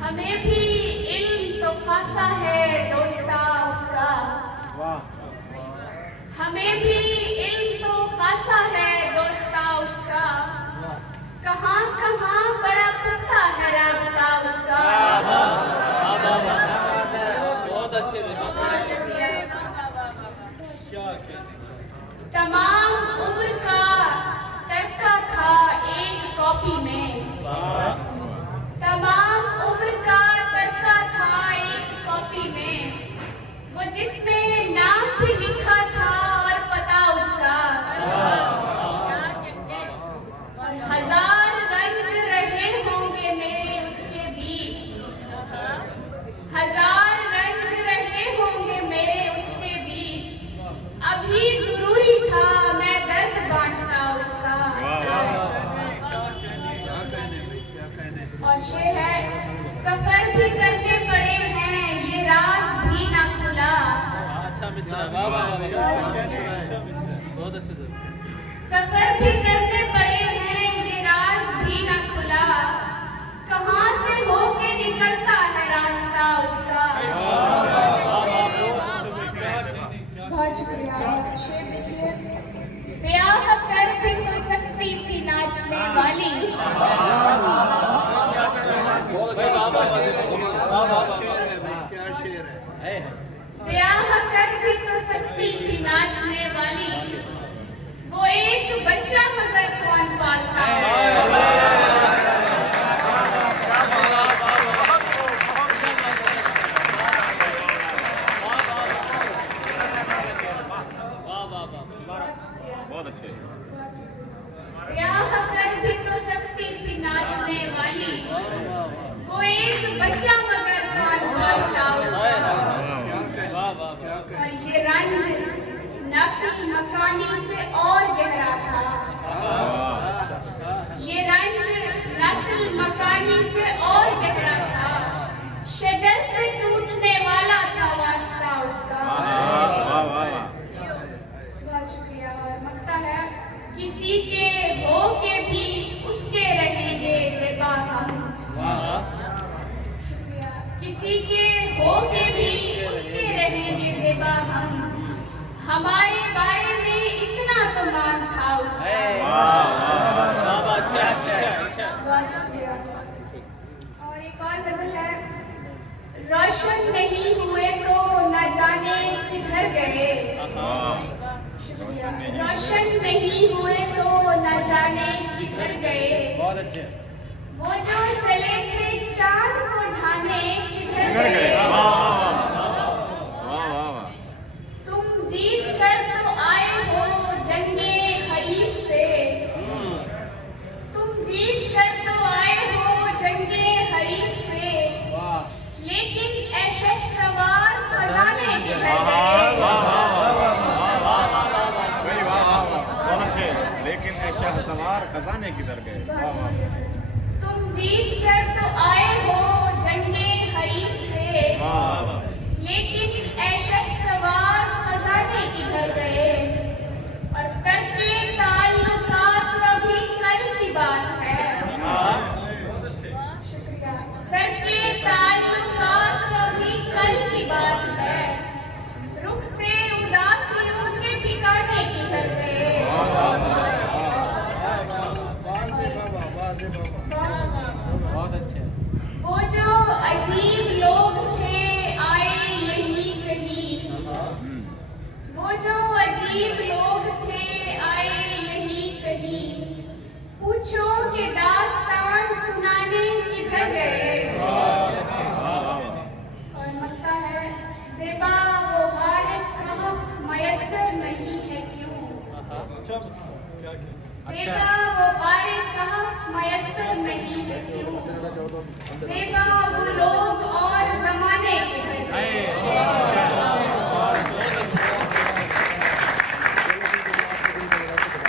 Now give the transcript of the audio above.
हमें भी इल्म तो खासा है दोस्ता उसका, हमें भी इल्म तो खासा है दोस्ता उसका, कहाँ कहाँ बड़ा पता है राबता उसका। बहुत अच्छे तमाम उम्र का तरका था एक कॉपी में, तमाम उम्र का तरका था एक कॉपी में, वो जिसमें नाम भी लिखा था और पता उसका। और हजार रंज रहे होंगे मेरे उसके बीच, हजार रंज रहे होंगे मेरे उसके बीच, अभी जरूरी था मैं दर्द बांटता उसका। और शेर है, सफर भी करने पड़े हैं ये राज भी ना खुला। अच्छा मिसरा, बहुत अच्छे। सफर भी करने पड़े हैं ये राज भी ना खुला, कहाँ से होके निकलता है रास्ता उसका। बहुत शुक्रिया। शेर देखिए, ब्याह कर भी तो सकती थी नाचने वाली, ब्याह कर भी तो सकती थी नाचने वाली, वो एक बच्चा मगर कौन पालता है। बहुत अच्छे। ब्याह कर भी तो सकती थी नाचने वाली, वो एक बच्चा मगर कौन पालता उसका। और ये रंज नक्ल मकानी से और गहरा था, ये रंज नक्ल मकानी से और गहरा था, शजर से टूटने वाला था वास्ता उसका। बहुत शुक्रिया। और मकता है, किसी के हो के भी उसके रहेंगे ज़ेबा हम, किसी के हो के भी उसके रहेंगे ज़ेबा हम, हमारे बारे में इतना तो मान था उसका। बहुत शुक्रिया। और एक और गजल है, रोशन नहीं हुए तो न जाने किधर गए, रोशन नहीं हुए तो न जाने किधर गए, बहुत अच्छे। वो जो चले थे चांद को ढाने किधर गए। तुम जीत कर तो आए हो जंगे हरीफ से, तुम जीत कर तो आए हो जंगे हरीफ से, लेकिन ऐ शहसवार खजाने किधर गए। लेकिन ऐसा सवार खजाने किधर गए। तुम जीत कर तो आए हो जंगे हरीफ से, लेकिन ऐसा सवार खजाने किधर गए। और करके ताल्लुकात अभी कल की बात है, शुक्रिया। करके ताल्लुकात अभी कल की बात है, रुख से उदासियों के ठिकाने किधर गए। बहुत अच्छे। वो जो अजीब लोग थे आए यहीं कहीं, वो जो अजीब लोग थे आए यहीं कहीं, पूछो कि दास्तान सुनाने किधर गए। और मक्ता है, ज़ेबा वो गालिब कहफ मयस्सर नहीं है क्यों, ज़ेबा वो गालिब कहफ मयस्सर नहीं है क्यों, ज़ेबा वो लोग